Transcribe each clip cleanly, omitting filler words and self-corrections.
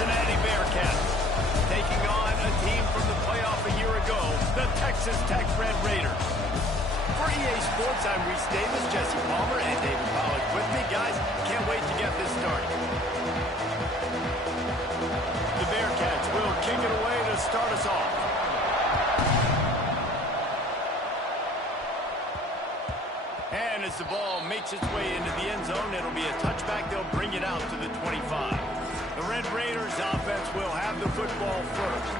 Cincinnati Bearcats, taking on a team from the playoff a year ago, the Texas Tech Red Raiders. For EA Sports, I'm Reese Davis, Jesse Palmer, and David Pollack with me. Guys, can't wait to get this started. The Bearcats will kick it away to start us off. And as the ball makes its way into the end zone, it'll be a touchback. They'll bring it out to the 25. The Red Raiders offense will have the football first.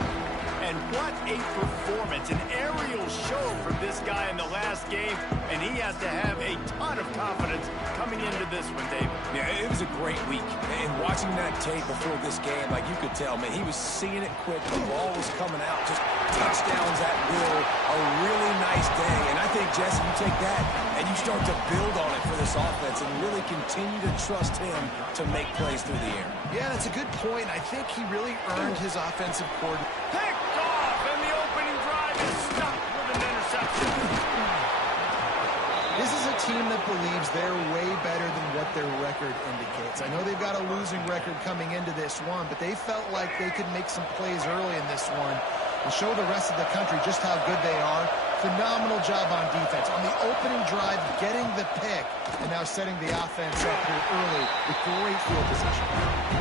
And what a performance, an aerial show from this guy in the last game, and he has to have a ton of confidence coming into this one, David. Yeah, it was a great week. And watching that tape before this game, like you could tell, man, he was seeing it quick. The ball was coming out, just touchdowns at will. A really nice day. And I think, Jesse, you take that and you start to build on it for this offense and really continue to trust him to make plays through the air. Yeah, that's a good point. I think he really earned his offensive coordinator. Picked off, and the opening drive is stopped with an interception. This is a team that believes they're way better than what their record indicates. I know they've got a losing record coming into this one, but they felt like they could make some plays early in this one and show the rest of the country just how good they are. Phenomenal job on defense. On the opening drive, getting the pick, and now setting the offense up here early with great field position.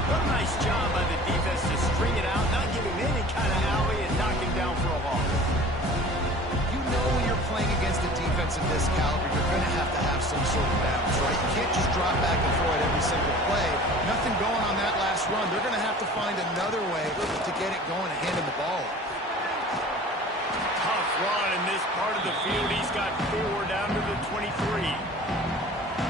What a nice job by the defense to string it out, not giving any kind of alley and knock him down for a loss. You know when you're playing against a defense of this caliber, you're going to have some sort of balance, right? You can't just drop back and throw it every single play. Nothing going on that last run. They're going to have to find another way to get it going and hand him the ball. Tough run in this part of the field. He's got 4 down to the 23.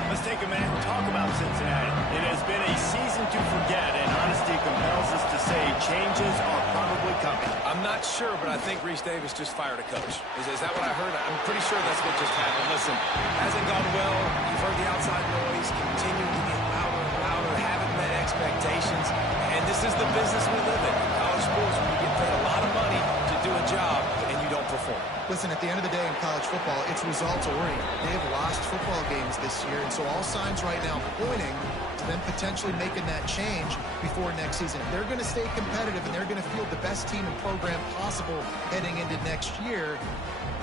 Let's take a minute and talk about Cincinnati. It has been a season to forget, and honesty compels us to say changes are probably coming. I'm not sure, but I think Reese Davis just fired a coach. Is that what I heard? I'm pretty sure that's what just happened. Listen, hasn't gone well. You've heard the outside noise, continuing to get louder and louder, haven't met expectations, and this is the business we live in. College sports, when you get paid a lot of money to do a job and you don't perform. Listen, at the end of the day in college football, it's results-oriented. They have lost football games this year, and so all signs right now pointing to them potentially making that change before next season. If they're going to stay competitive and they're going to field the best team and program possible heading into next year,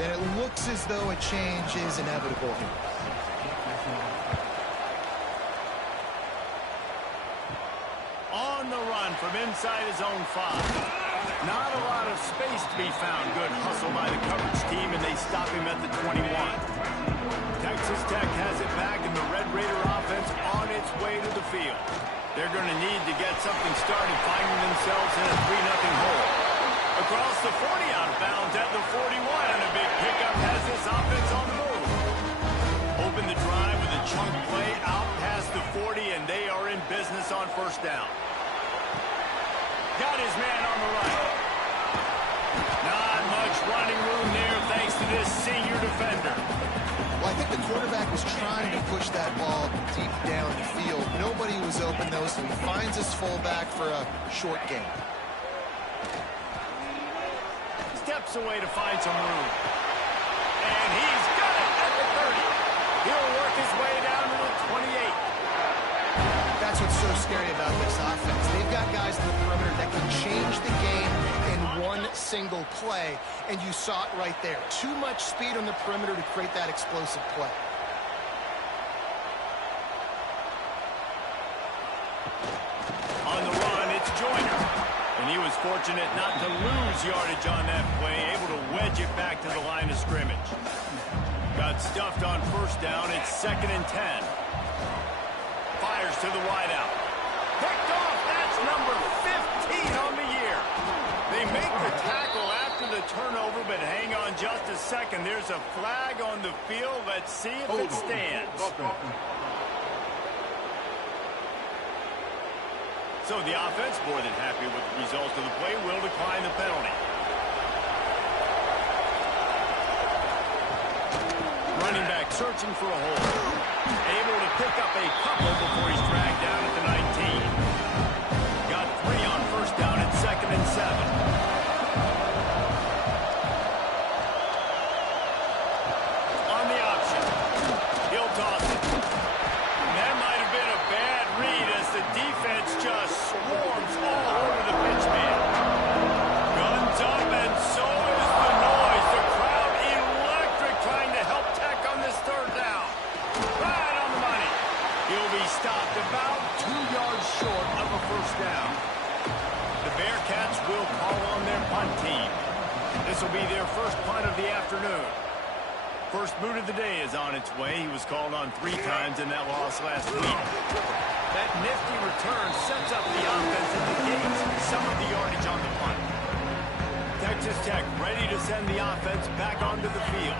then it looks as though a change is inevitable here. On the run from inside his own 5. Not a lot of space to be found. Good hustle by the coverage team, and they stop him at the 21. Texas Tech has it back, and the Red Raider offense on its way to the field. They're going to need to get something started, finding themselves in a 3-0 hole. Across the 40, out of bounds at the 41, and a big pickup has this offense on the move. Open the drive with a chunk play out past the 40, and they are in business on first down. Got his man on the right. Not much running room there thanks to this senior defender. Well, I think the quarterback was trying to push that ball deep down the field. Nobody was open, though, so he finds his fullback for a short gain. Steps away to find some room. And he's got it at the 30. He'll work his way down to the 28. That's what's so scary about this offense. They've got guys in the perimeter that can change the game in one single play, and you saw it right there. Too much speed on the perimeter to create that explosive play. On the run, it's Joyner. And he was fortunate not to lose yardage on that play, able to wedge it back to the line of scrimmage. Got stuffed on first down. It's 2nd and 10. Fires to the wideout. Picked off. That's number 15 on the year. They make the tackle after the turnover, but hang on just a second. There's a flag on the field. Let's see if it stands. So the offense, more than happy with the result of the play, will decline the penalty. Running back searching for a hole. Able to pick up a couple before he's dragged down at the 19. Got 3 on first down at 2nd and 7. On the option. He'll toss it. And that might have been a bad read as the defense just swarms all over This will be their first punt of the afternoon. First boot of the day is on its way. He was called on 3 times in that loss last week. That nifty return sets up the offense and negates some of the yardage on the punt. Texas Tech ready to send the offense back onto the field.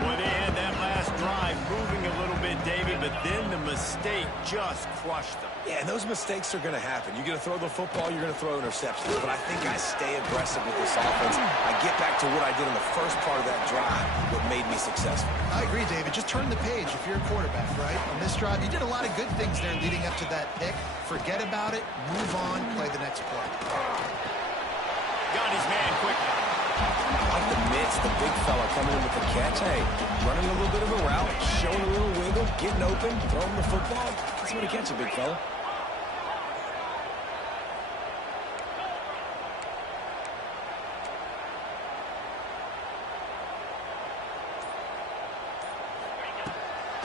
Boy, they had that last drive moving a little bit, David, but then the mistake just crushed them. Yeah, and those mistakes are going to happen. You're going to throw the football, you're going to throw interceptions. But I think I stay aggressive with this offense. I get back to what I did in the first part of that drive, what made me successful. I agree, David. Just turn the page if you're a quarterback, right? On this drive, you did a lot of good things there leading up to that pick. Forget about it, move on, play the next play. Got his man quickly. Off the mitts, the big fella coming in with the catch. Hey, running a little bit of a route, showing a little wiggle, getting open, throwing the football. That's what he catch, a big fella.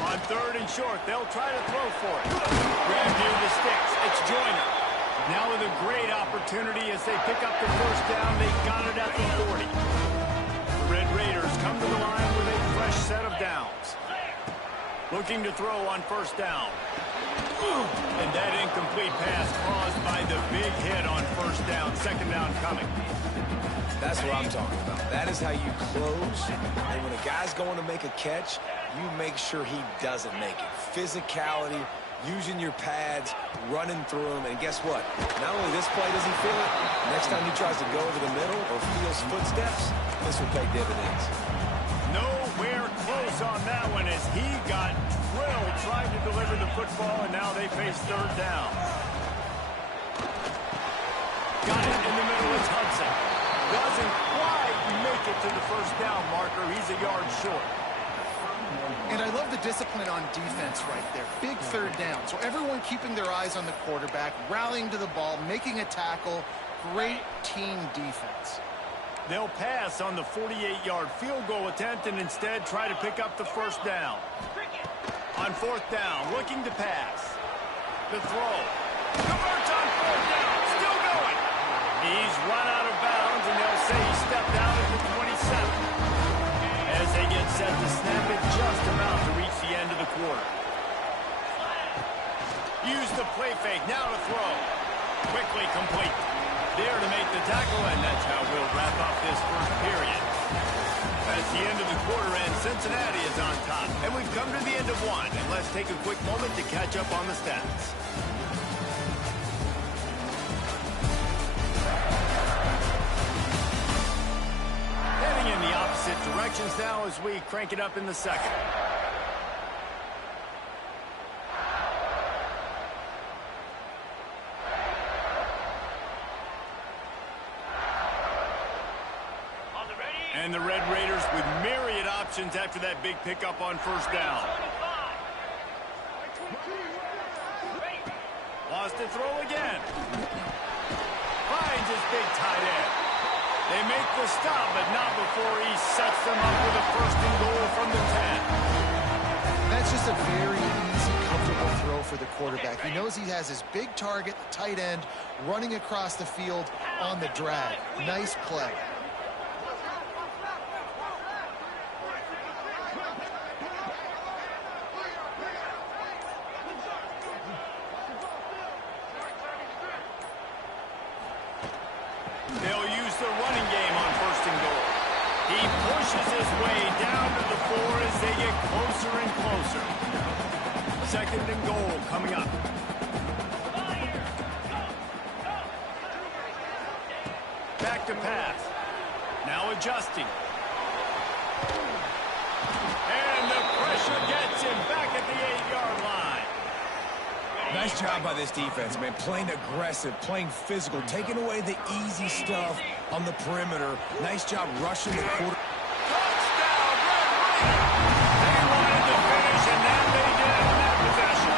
On 3rd and short, they'll try to throw for it. Grab near the sticks. It's Joyner. Now with a great opportunity as they pick up the first down. They got it at the 40. The Red Raiders come to the line with a fresh set of downs. Looking to throw on first down. And that incomplete pass caused by the big hit on first down. Second down coming. That's what I'm talking about. That is how you close. And when a guy's going to make a catch, you make sure he doesn't make it. Physicality, using your pads, running through them. And guess what? Not only this play does he feel it, next time he tries to go over the middle or feels footsteps, this will pay dividends. Nowhere close on that one as he got drilled trying to deliver the football, and now they face 3rd down. Got it in the middle. It's Hudson. Doesn't quite make it to the first down marker. He's a yard short. And I love the discipline on defense right there. Big 3rd down. So everyone keeping their eyes on the quarterback, rallying to the ball, making a tackle. Great team defense. They'll pass on the 48-yard field goal attempt and instead try to pick up the first down. On 4th down, looking to pass. The throw. Converts on 4th down. Still going. He's run out of bounds, and they'll say he stepped out at the 27. As they get set to snap it, just about to reach the end of the quarter. Use the play fake, now to throw. Quickly complete. There to make the tackle, and that's how we'll wrap up this first period. As the end of the quarter ends, Cincinnati is on top. And we've come to the end of one, and let's take a quick moment to catch up on the stats. Heading in the opposite directions now as we crank it up in the second. And the Red Raiders with myriad options after that big pickup on first down. Lost to throw again. Finds his big tight end. They make the stop, but not before he sets them up with a 1st and goal from the 10. That's just a very easy, comfortable throw for the quarterback. He knows he has his big target, the tight end, running across the field on the drag. Nice play. They'll use the running game on 1st and goal. He pushes his way down to the 4 as they get closer and closer. 2nd and goal coming up. Back to pass. Now adjusting. And the pressure gets him back at the 8-yard line. Nice job by this defense, man. Playing aggressive, playing physical, taking away the easy stuff on the perimeter. Nice job rushing the quarter. Touchdown, Red Raiders! They wanted to finish, and now they did on that possession.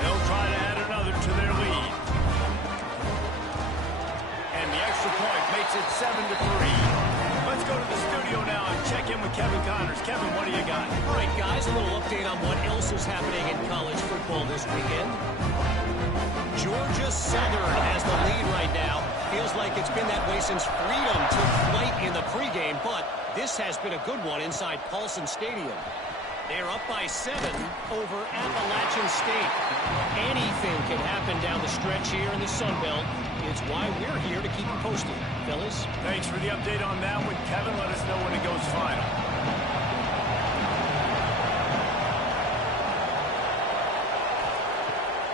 They'll try to add another to their lead. And the extra point makes it 7-3. Let's go to the studio now and check in with Kevin Connors. Kevin, what do you I got. All right, guys, a little update on what else is happening in college football this weekend. Georgia Southern has the lead right now. Feels like it's been that way since Freedom took flight in the pregame, but this has been a good one inside Paulson Stadium. They're up by 7 over Appalachian State. Anything can happen down the stretch here in the Sun Belt. It's why we're here to keep you posted, fellas. Thanks for the update on that one, Kevin. Let us know when it goes final.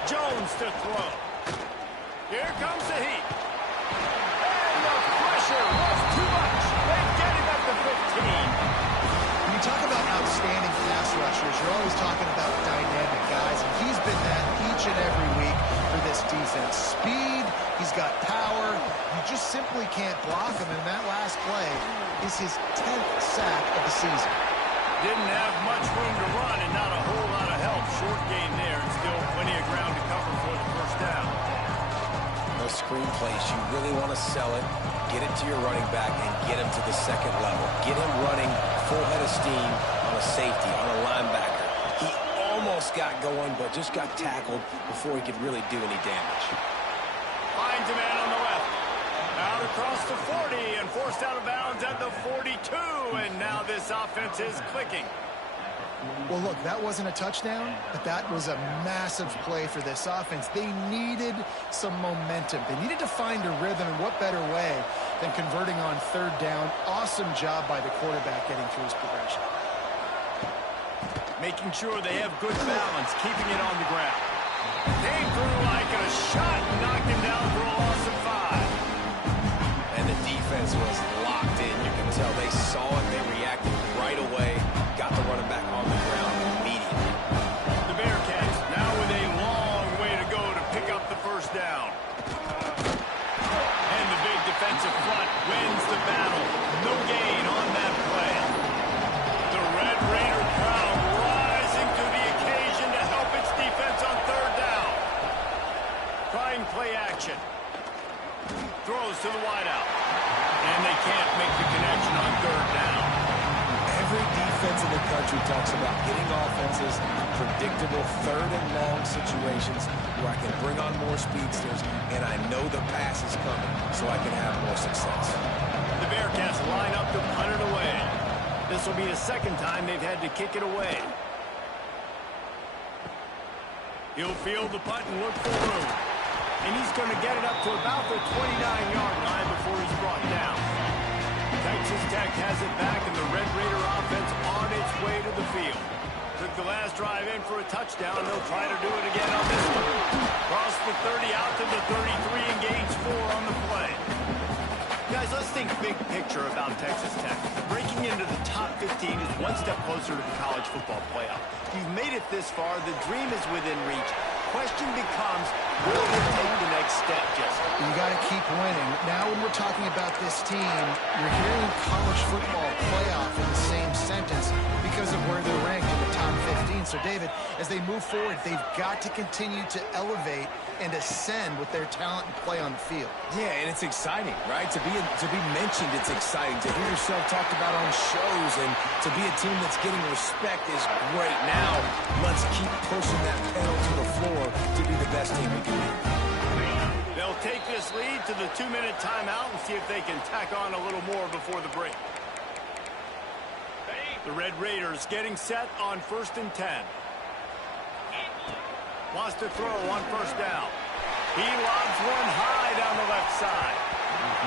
Jones to throw. Here comes the heat. And the pressure was too much. They get him at the 15. When you talk about outstanding pass rushers, you're always talking about dynamic guys, and he's been that each and every week for this defense. Speed, he's got power. You just simply can't block him, and that last play is his 10th sack of the season. Didn't have much room to run and not a whole lot of help. Short gain there and still plenty of ground to cover for the first down. Those screen plays, you really want to sell it, get it to your running back, and get him to the second level. Get him running full head of steam on a safety, on a linebacker. He almost got going, but just got tackled before he could really do any damage. Finds a man on the left. Out across the 40 and forced out of bounds at the 42. And now this offense is clicking. Well, look, that wasn't a touchdown, but that was a massive play for this offense. They needed some momentum. They needed to find a rhythm, and what better way than converting on third down. Awesome job by the quarterback getting through his progression. Making sure they have good balance, keeping it on the ground. Came through like a shot and knocked him down for a loss of 5. And the defense was locked in. You can tell they saw it. They reacted right away. Got the running back on the ground immediately. The Bearcats now with a long way to go to pick up the first down. And the big defensive front wins the battle. No gain on that play. The Red Raider crowd rising to the occasion to help its defense on third down. Trying play action. Throws to the wideout. And they can't make the connection on third down. Every defense in the country talks about getting offenses in predictable third and long situations where I can bring on more speedsters and I know the pass is coming so I can have more success. The Bearcats line up to punt it away. This will be the second time they've had to kick it away. He'll field the punt and look for room. And he's going to get it up to about the 29-yard line before he's brought down. Texas Tech has it back, and the Red Raider offense on its way to the field. Took the last drive in for a touchdown. They'll try to do it again on this one. Cross the 30 out to the 33 and gains 4 on the play. Guys, let's think big picture about Texas Tech. Breaking into the top 15 is one step closer to the college football playoff. If you've made it this far, the dream is within reach. Question becomes, will they take the next step, Jesse? You got to keep winning. Now when we're talking about this team, you're hearing college football playoff in the same sentence because of where they're ranked in the top 15. So, David, as they move forward, they've got to continue to elevate and ascend with their talent and play on the field. Yeah, and it's exciting, right? To be mentioned, it's exciting. To hear yourself talked about on shows and to be a team that's getting respect is great. Now, let's keep pushing that pedal to the floor to be the best team we can be. They'll take this lead to the 2-minute timeout and see if they can tack on a little more before the break. The Red Raiders getting set on 1st and 10. Wants to throw on first down. He lobs one high down the left side.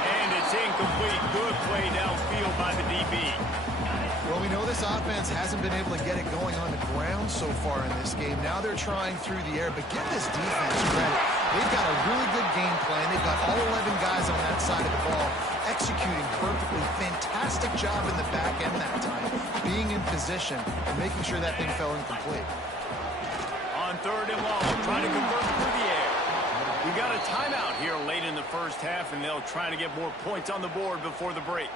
And it's incomplete. Good play downfield by the DB. Well, we know this offense hasn't been able to get it going on the ground so far in this game. Now they're trying through the air, but give this defense credit. They've got a really good game plan. They've got all 11 guys on that side of the ball executing perfectly. Fantastic job in the back end that time, being in position and making sure that thing fell incomplete. On 3rd and long, trying to convert through the air. We got a timeout here late in the first half, and they'll try to get more points on the board before the break.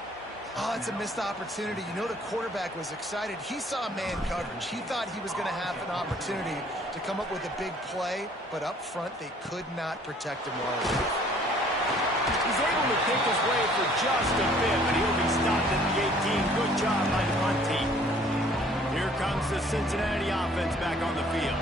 Oh, it's a missed opportunity. You know the quarterback was excited. He saw man coverage. He thought he was going to have an opportunity to come up with a big play, but up front they could not protect him well enough. He's able to pick his way for just a bit, but he'll be stopped at the 18. Good job by the punt team. Here comes the Cincinnati offense back on the field.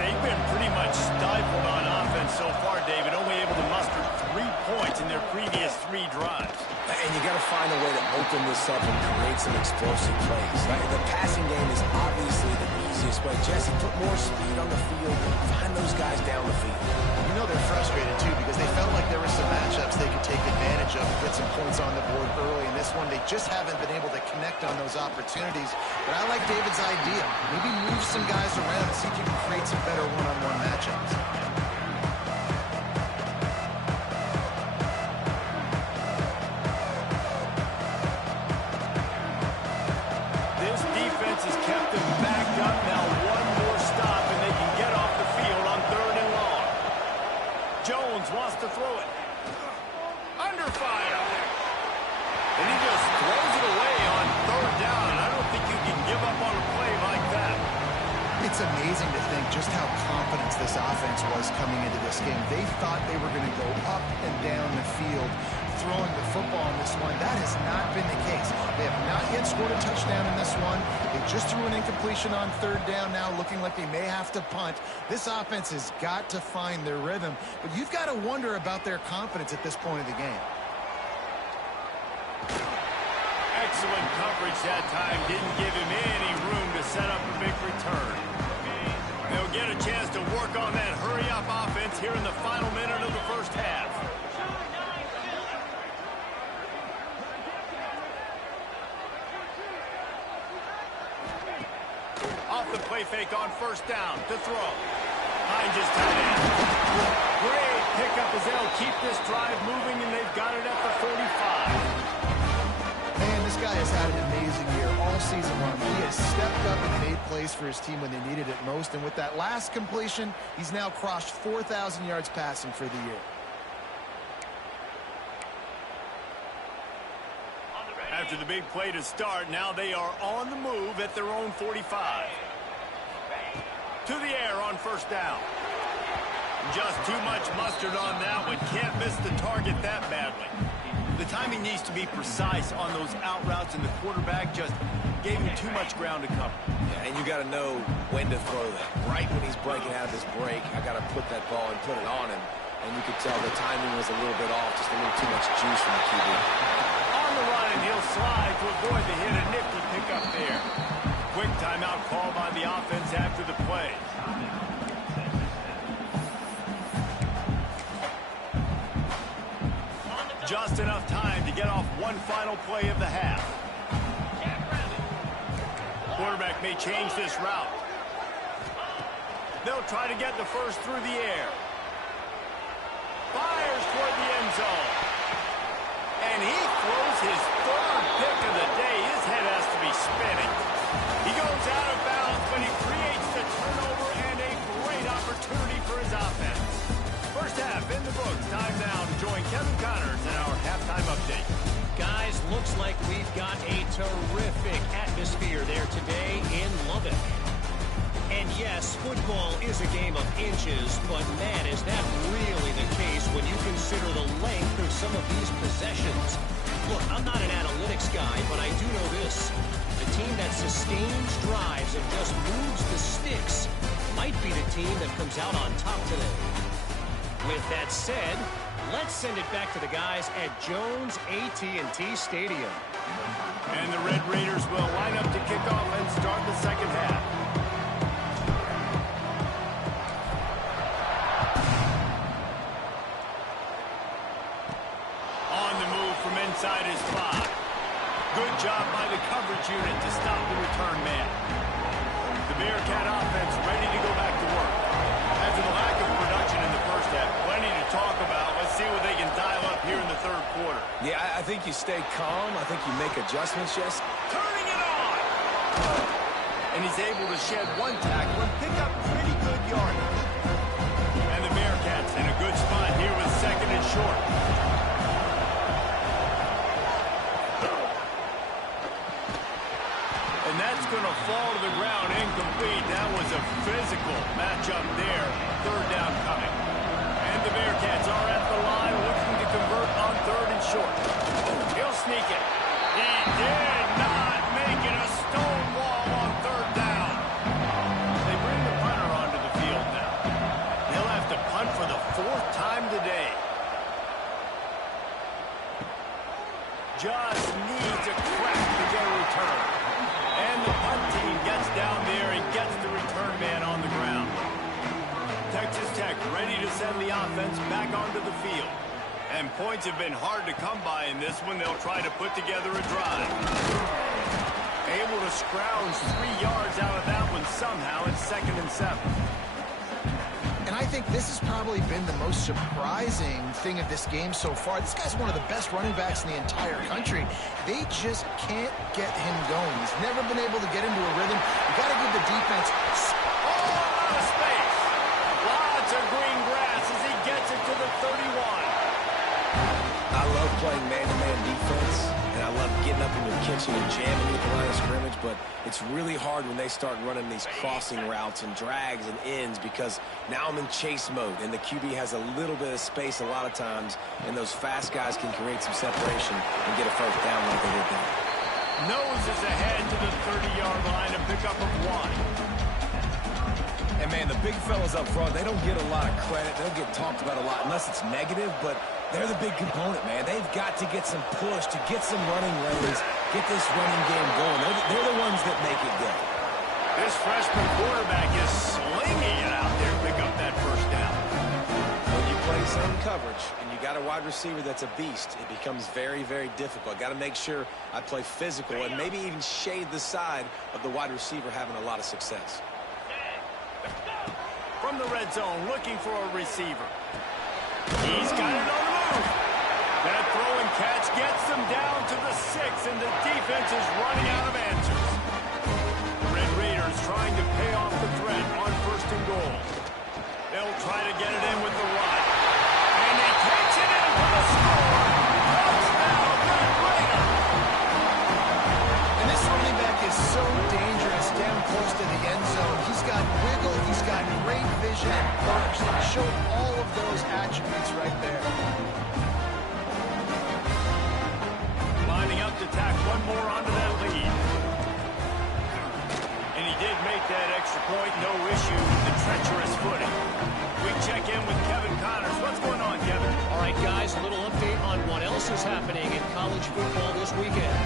They've been pretty much stifled on offense so far, David, only able to muster 3 points in their previous 3 drives. And you got to find a way to open this up and create some explosive plays. The passing game is obviously the easiest way. Jesse, put more speed on the field. Find those guys down the field. You know they're frustrated, too, because they felt like there were some matchups they could take advantage of and get some points on the board early. In this one, they just haven't been able to connect on those opportunities. But I like David's idea. Maybe move some guys around and see if you can create some better one-on-one matchups. This defense has kept them backed up. Now one more stop, and they can get off the field on 3rd and long. Jones wants to throw it. Under fire. And he just throws it away on 3rd down. And I don't think you can give up on a play like that. It's amazing to think just how confident this offense was coming into this game. They thought they were going to go up and down the field throwing the football in this one. That has not been the case. They have not yet scored a touchdown in this one. They just threw an incompletion on 3rd down now, looking like they may have to punt. This offense has got to find their rhythm, but you've got to wonder about their confidence at this point of the game. Excellent coverage that time. Didn't give him any room to set up a big return. They'll get a chance to work on that hurry-up offense here in the final minute of the first half. Off the play fake on 1st down to throw. Hines is tight end. Great pickup as they'll keep this drive moving, and they've got it at the 45. Man, this guy has had an amazing year all season long. He has stepped up and made plays for his team when they needed it most. And with that last completion, he's now crossed 4,000 yards passing for the year. After the big play to start, now they are on the move at their own 45. To the air on 1st down. Just too much mustard on that one. Can't miss the target that badly. The timing needs to be precise on those out routes, and the quarterback just gave him too much ground to cover. Yeah, and you got to know when to throw that. Right when he's breaking out of his break, I got to put that ball and put it on him. And you could tell the timing was a little bit off, just a little too much juice from the QB. On the run, and he'll slide to avoid the hit. A nifty pickup there. Quick timeout call by the offense after the play. Just enough time to get off one final play of the half. Quarterback may change this route. They'll try to get the first through the air. Fires toward the end zone. And he throws his 3rd pick of the day. His head has to be spinning. He goes out of bounds, but he creates the turnover and a great opportunity for his offense. First half in the books. Time now to join Kevin Connors in our halftime update. Guys, looks like we've got a terrific atmosphere there today in Lubbock. And yes, football is a game of inches, but man, is that really the case when you consider the length of some of these possessions. Look, I'm not an analytics guy, but I do know this. The team that sustains drives and just moves the sticks might be the team that comes out on top today. With that said, let's send it back to the guys at Jones AT&T Stadium. And the Red Raiders will line up to kick off and start the second half. On the move from inside his 5. Good job by the coverage unit to stop the return man. The Bearcat offense ready to go back to work. After the lack of production in the first half, plenty to talk about. Let's see what they can dial up here in the 3rd quarter. Yeah, I think you stay calm. I think you make adjustments, Jess. Turning it on! And he's able to shed one tackle and pick up pretty good yardage. And the Bearcats in a good spot here with 2nd and short. And that's going to fall to the ground incomplete. That was a physical matchup there. 3rd down coming. And the Bearcats are at the line looking to convert on 3rd and short. He'll sneak it. He did not make it. A stone wall on 3rd down. offense back onto the field. And points have been hard to come by in this one. They'll try to put together a drive. Able to scrounge 3 yards out of that one somehow. It's 2nd and 7. And I think this has probably been the most surprising thing of this game so far. This guy's one of the best running backs in the entire country. They just can't get him going. He's never been able to get into a rhythm. You got to give the defense all out of space. Lots of green grass as he gets it to the 31. I love playing man-to-man defense, and I love getting up in your kitchen and jamming with the line of scrimmage, but it's really hard when they start running these crossing routes and drags and ends because now I'm in chase mode, and the QB has a little bit of space a lot of times, and those fast guys can create some separation and get a first down like they did there. Noses ahead to the 30-yard line, a pickup of 1. And, man, the big fellas up front, they don't get a lot of credit. They don't get talked about a lot unless it's negative, but they're the big component, man. They've got to get some push, to get some running lanes, get this running game going. They're the ones that make it go. This freshman quarterback is slinging it out there to pick up that first down. When you play zone coverage and you got a wide receiver that's a beast, it becomes very, very difficult. I got to make sure I play physical and maybe even shade the side of the wide receiver having a lot of success. From the red zone, looking for a receiver. He's got it on the move. That throw and catch gets them down to the 6, and the defense is running out of answers. The Red Raiders trying to pay off the threat on 1st and goal. They'll try to get it in with the run. And he takes it in for the score. Touchdown, Red Raiders! And this running back is so dangerous down close to the end zone. He's got wiggle, he's got great vision and burst. He showed all of those attributes right there. Lining up to tack one more onto that lead. And he did make that extra point, no issue with the treacherous footing. We check in with Kevin Connors. What's going on, Kevin? All right, guys, a little update on what else is happening in college football this weekend.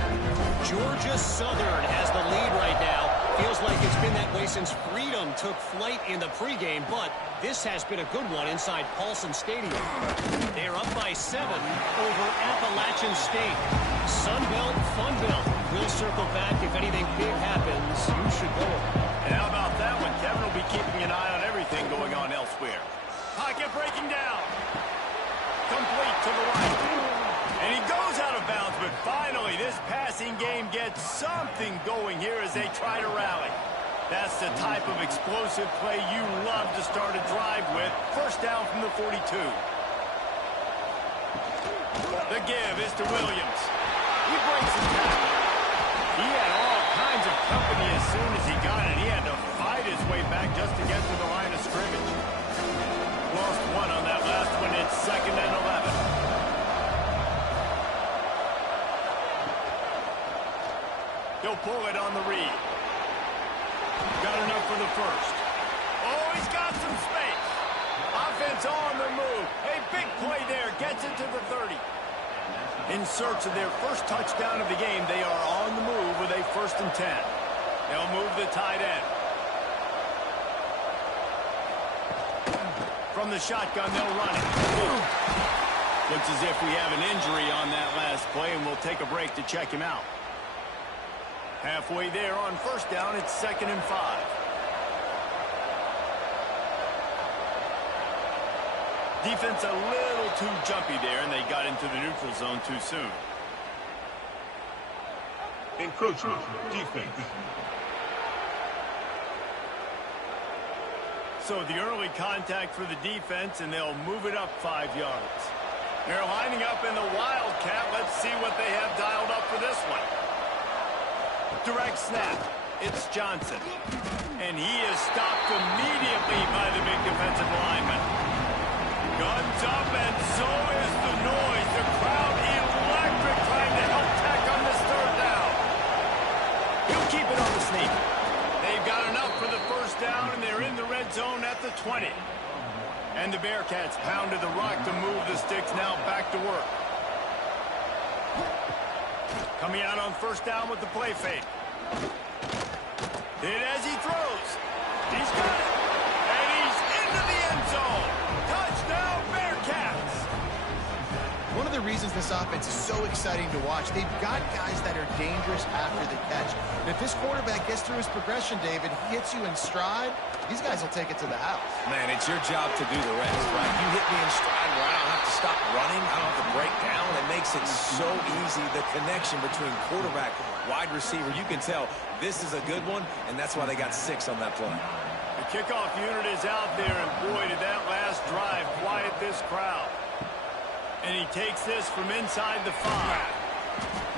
Georgia Southern has the lead right now. Feels like it's been that way since Freedom took flight in the pregame, but this has been a good one inside Paulson Stadium. They're up by 7 over Appalachian State. Sunbelt, Funbelt. We'll circle back if anything big happens. You should know it. And how about that one? Kevin will be keeping an eye on everything going on elsewhere. Pocket breaking down. Complete to the right. And he goes out of bounds, but finally this passing game gets something going here as they try to rally. That's the type of explosive play you love to start a drive with. First down from the 42. The give is to Williams. He breaks the tackle. He had all kinds of company as soon as he got it. He had to fight his way back just to get to the line of scrimmage. Lost 1 on that last one. It's 2nd and 11. He'll pull it on the read. Got enough for the first. Oh, he's got some space. Offense on the move. A big play there. Gets it to the 30. In search of their first touchdown of the game, they are on the move with a 1st and 10. They'll move the tight end. From the shotgun, they'll run it. Looks as if we have an injury on that last play, and we'll take a break to check him out. Halfway there on first down, it's 2nd and 5. Defense a little too jumpy there, and they got into the neutral zone too soon. Encroachment, defense. So the early contact for the defense, and they'll move it up 5 yards. They're lining up in the Wildcat. Let's see what they have dialed up for this one. Direct snap. It's Johnson. And he is stopped immediately by the big defensive lineman. Guns up, and so is the noise. The crowd electric trying to help tack on this 3rd down. He'll keep it on the sneak. They've got enough for the first down, and they're in the red zone at the 20. And the Bearcats pounded the rock to move the sticks, now back to work. Coming out on first down with the play fake. Hit as he throws. He's got it. And he's into the end zone. Touchdown, reasons this offense is so exciting to watch. They've got guys that are dangerous after the catch. And if this quarterback gets through his progression, David, he hits you in stride, these guys will take it to the house. Man, it's your job to do the rest, right? You hit me in stride where I don't have to stop running. I don't have to break down. It makes it so easy, the connection between quarterback, wide receiver. You can tell this is a good one, and that's why they got 6 on that play. The kickoff unit is out there, and boy, did that last drive quiet this crowd. And he takes this from inside the 5.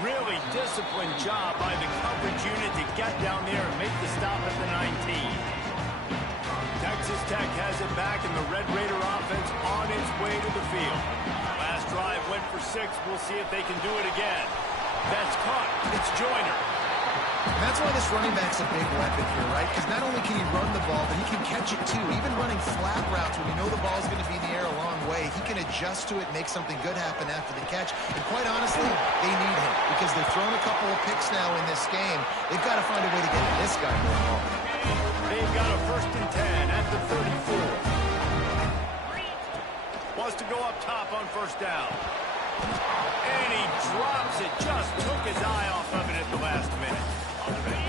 Really disciplined job by the coverage unit to get down there and make the stop at the 19. Texas Tech has it back, and the Red Raider offense on its way to the field. Last drive went for 6. We'll see if they can do it again. That's caught. It's Joyner. And that's why this running back's a big weapon here, right? Because not only can he run the ball, but he can catch it too. Even running flat routes when you know the ball's going to be in the air a long way, he can adjust to it, make something good happen after the catch. And quite honestly, they need him because they've thrown a couple of picks now in this game. They've got to find a way to get this guy more involved. They've got a 1st and 10 at the 34. Wants to go up top on 1st down. And he drops it. Just took his eye off of it at the last minute.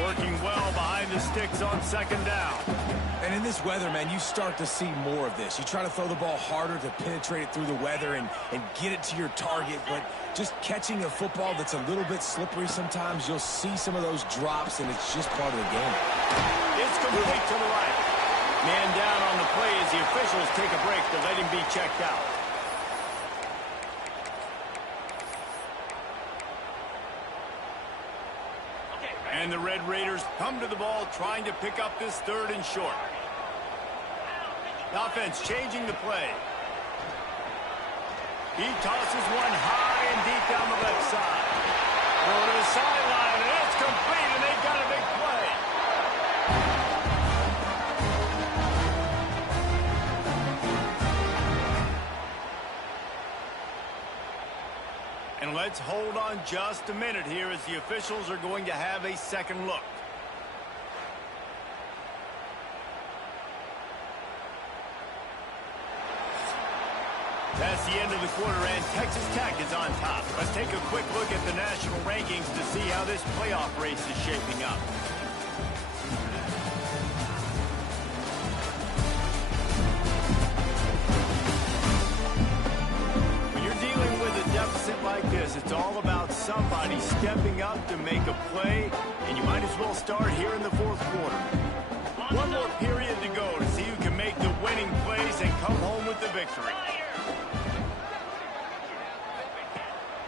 Working well behind the sticks on 2nd down. And in this weather, man, you start to see more of this. You try to throw the ball harder to penetrate it through the weather and get it to your target, but just catching a football that's a little bit slippery sometimes, you'll see some of those drops, and it's just part of the game. It's complete to the right. Man down on the play as the officials take a break to let him be checked out. And the Red Raiders come to the ball trying to pick up this 3rd and short. The offense changing the play. He tosses one high and deep down the left side. Over to the sideline, and it's complete, and they've got a big play. And let's hold on just a minute here as the officials are going to have a 2nd look. That's the end of the quarter, and Texas Tech is on top. Let's take a quick look at the national rankings to see how this playoff race is shaping up. Like this, it's all about somebody stepping up to make a play, and you might as well start here in the 4th quarter. One more period to go to see who can make the winning plays and come home with the victory.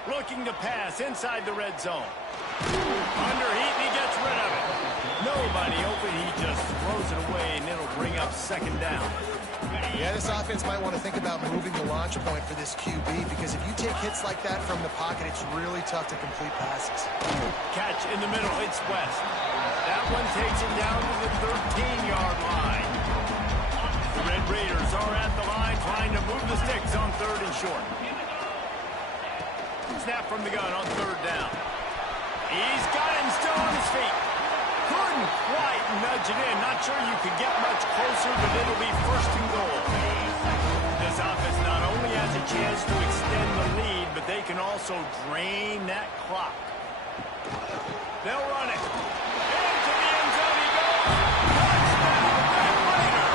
Looking to pass inside the red zone. Underheat, and he gets rid of it. Nobody open, he just throws it away, and it'll bring up 2nd down. Yeah, this offense might want to think about moving the launch point for this QB because if you take hits like that from the pocket, it's really tough to complete passes. Catch in the middle, it's West. That one takes him down to the 13-yard line. The Red Raiders are at the line trying to move the sticks on 3rd and short. Snap from the gun on 3rd down. He's got him still on his feet. Couldn't quite nudge it in. Not sure you could get much closer, but it'll be 1st and goal. This offense not only has a chance to extend the lead, but they can also drain that clock. They'll run it. Into the end zone he goes. Touchdown, Red Raider.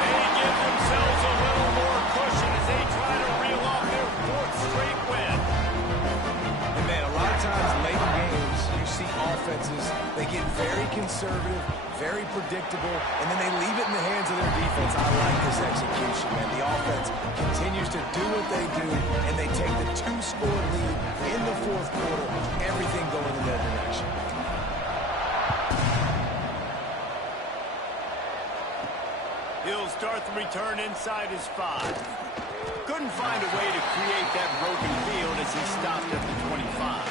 They give themselves a little more cushion as they try to reel off their 4th straight win. And man, a lot of times late in games, you see offenses, they get very conservative, very predictable, and then they leave it in the hands of their defense. I like this execution, man. The offense continues to do what they do, and they take the 2-score lead in the 4th quarter, everything going in their direction. He'll start the return inside his 5. Couldn't find a way to create that broken field as he stopped at the 25.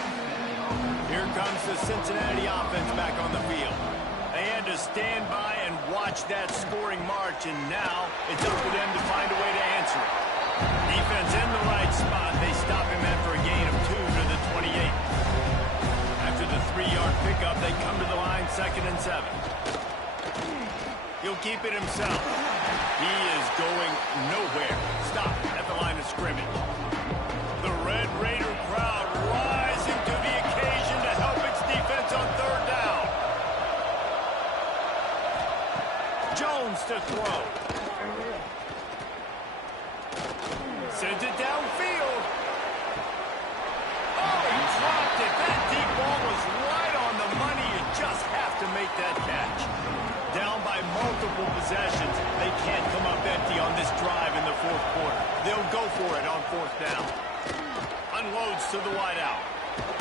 Here comes the Cincinnati offense back on the field. They had to stand by and watch that scoring march, and now it's up to them to find a way to answer it. Defense in the right spot. They stop him after a gain of 2 to the 28. After the 3-yard pickup, they come to the line 2nd and 7. He'll keep it himself. He is going nowhere. Stop at the line of scrimmage. The Jones to throw. Sends it downfield. Oh, he dropped it. That deep ball was right on the money. You just have to make that catch. Down by multiple possessions. They can't come up empty on this drive in the fourth quarter. They'll go for it on fourth down. Unloads to the wideout.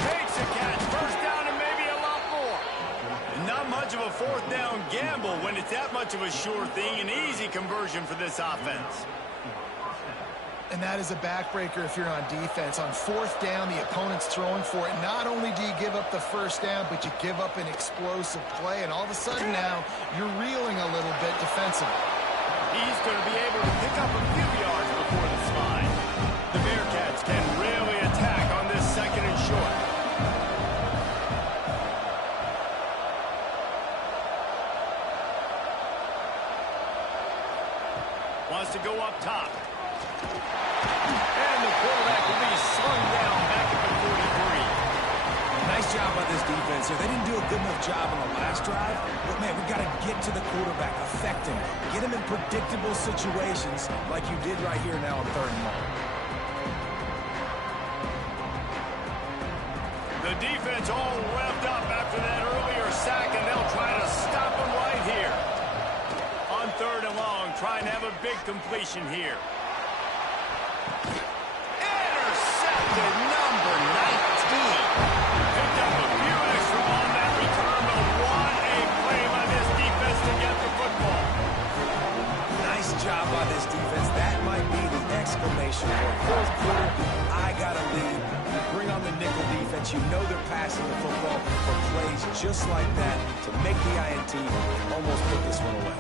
Takes a catch. First down and maybe a lot more. Not much of a fourth down gamble when it's that much of a sure thing. An easy conversion for this offense. And that is a backbreaker if you're on defense. On fourth down, the opponent's throwing for it. Not only do you give up the first down, but you give up an explosive play. And all of a sudden now, you're reeling a little bit defensively. He's going to be able to pick up a few yards before the slide. The Bearcats can really attack on this second and short. Wants to go up top. And the quarterback will be slung down back at the 43. Nice job by this defense here. They didn't do a good enough job on the last drive, but, man, we got to get to the quarterback, affect him, get him in predictable situations like you did right here now on 3rd and long. The defense all revved up after that earlier sack, and they'll try to stop him right here. On 3rd and long, trying to have a big completion here. Intercepted, number 19. Picked up a few extra on that return, but what a play by this defense to get the football. Nice job by this defense. That might be the exclamation point. Fourth quarter, I got to lead. You bring on the nickel defense. You know they're passing the football for plays just like that to make the INT and almost put this one away.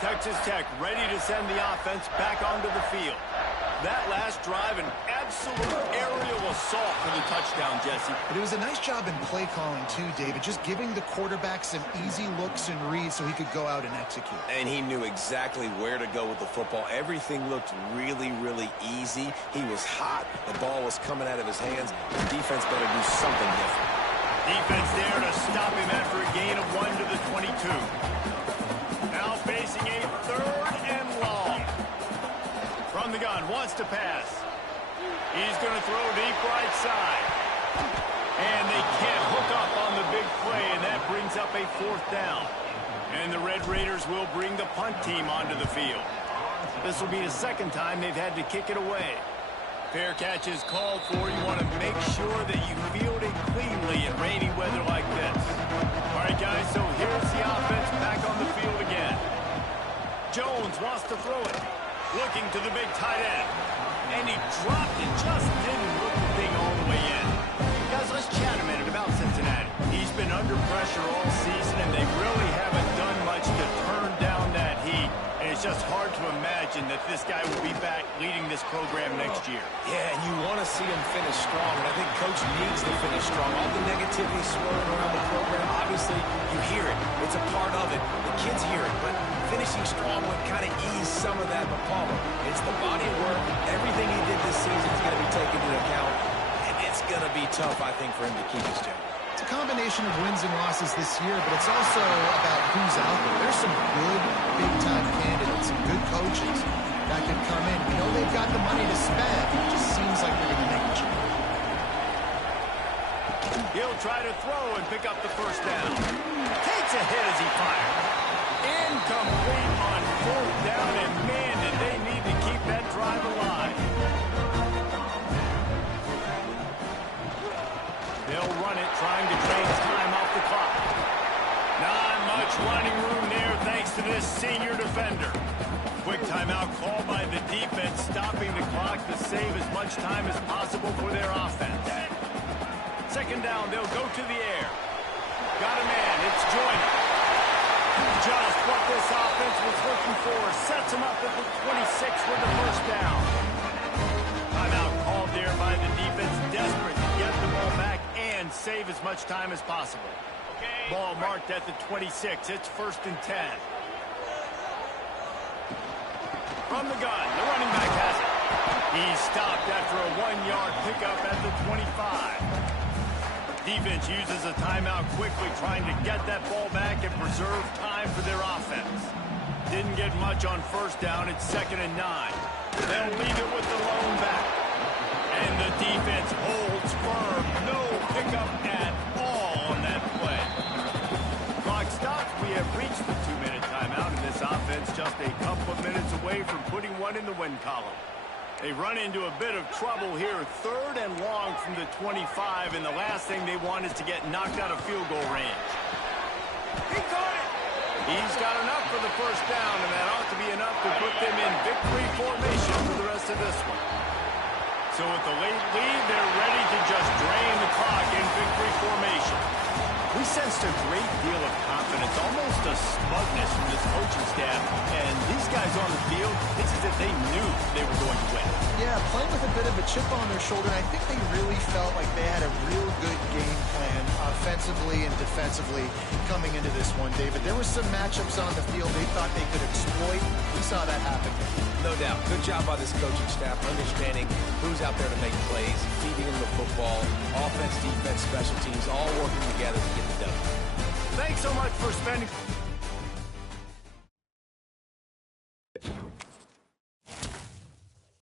Texas Tech ready to send the offense back onto the field. That last drive, an absolute aerial assault for the touchdown, Jesse. But it was a nice job in play calling too, David, just giving the quarterback some easy looks and reads so he could go out and execute. And he knew exactly where to go with the football. Everything looked really, really easy. He was hot. The ball was coming out of his hands. The defense better do something different. Defense there to stop him after a gain of 1 to the 22. Now facing a 3rd and long. From the gun, wants to pass. He's going to throw deep right side. And they can't hook up on the big play, and that brings up a 4th down. And the Red Raiders will bring the punt team onto the field. This will be the 2nd time they've had to kick it away. Fair catch is called for. You want to make sure that you field it cleanly in rainy weather like this. All right, guys, so here's the offense back on the field again. Jones wants to throw it. Looking to the big tight end. And he dropped it. Just didn't look the thing all the way in. Guys, let's chat a minute about Cincinnati. He's been under pressure all season, and they really haven't done much to turn down that heat. And it's just hard to imagine that this guy will be back leading this program next year. Yeah, and you want to see him finish strong, and I think Coach needs to finish strong. All the negativity swirling around the program, obviously, you hear it. It's a part of it. The kids hear it, but finishing strong would kind of ease some of that Palmer. It's the body of work. Everything he did this season is going to be taken into account, and it's going to be tough, I think, for him to keep his job. It's a combination of wins and losses this year, but it's also about who's out there. There's some good big-time candidates, some good coaches that could come in. We know they've got the money to spend. It just seems like they're going to make a change. He'll try to throw and pick up the first down. Takes a hit as he fires. Incomplete on 4th down, and man, did they need to keep that drive alive. They'll run it, trying to drain time off the clock. Not much running room there thanks to this senior defender. Quick timeout called by the defense, stopping the clock to save as much time as possible for their offense. 2nd down, they'll go to the air. Got a man, it's Joyner. Just what this offense was looking for. Sets him up at the 26 with the first down. Timeout called there by the defense, desperate to get the ball back and save as much time as possible. Ball marked at the 26. It's 1st and 10. From the gun, the running back has it. He's stopped after a 1-yard pickup at the 25. Defense uses a timeout quickly, trying to get that ball back and preserve time for their offense. Didn't get much on first down. It's 2nd and 9. They'll leave it with the lone back. And the defense holds firm. No pickup at all on that play. Clock stops. We have reached the 2-minute timeout, and this offense just a couple of minutes away from putting one in the win column. They run into a bit of trouble here. 3rd and long from the 25, and the last thing they want is to get knocked out of field goal range. He caught it! He's got enough for the first down, and that ought to be enough to put them in victory formation for the rest of this one. So with the late lead, they're ready to just drain the clock in victory formation. We sensed a great deal of confidence, almost a smugness from this coaching staff. And these guys on the field, it's as if they knew they were going to win. Yeah, playing with a bit of a chip on their shoulder. I think they really felt like they had a real good game plan offensively and defensively coming into this one, David. There were some matchups on the field they thought they could exploit. We saw that happen. No doubt. Good job by this coaching staff, understanding who's out there to make plays, feeding them the football, offense, defense, special teams, all working together to get the W. Thanks so much for spending...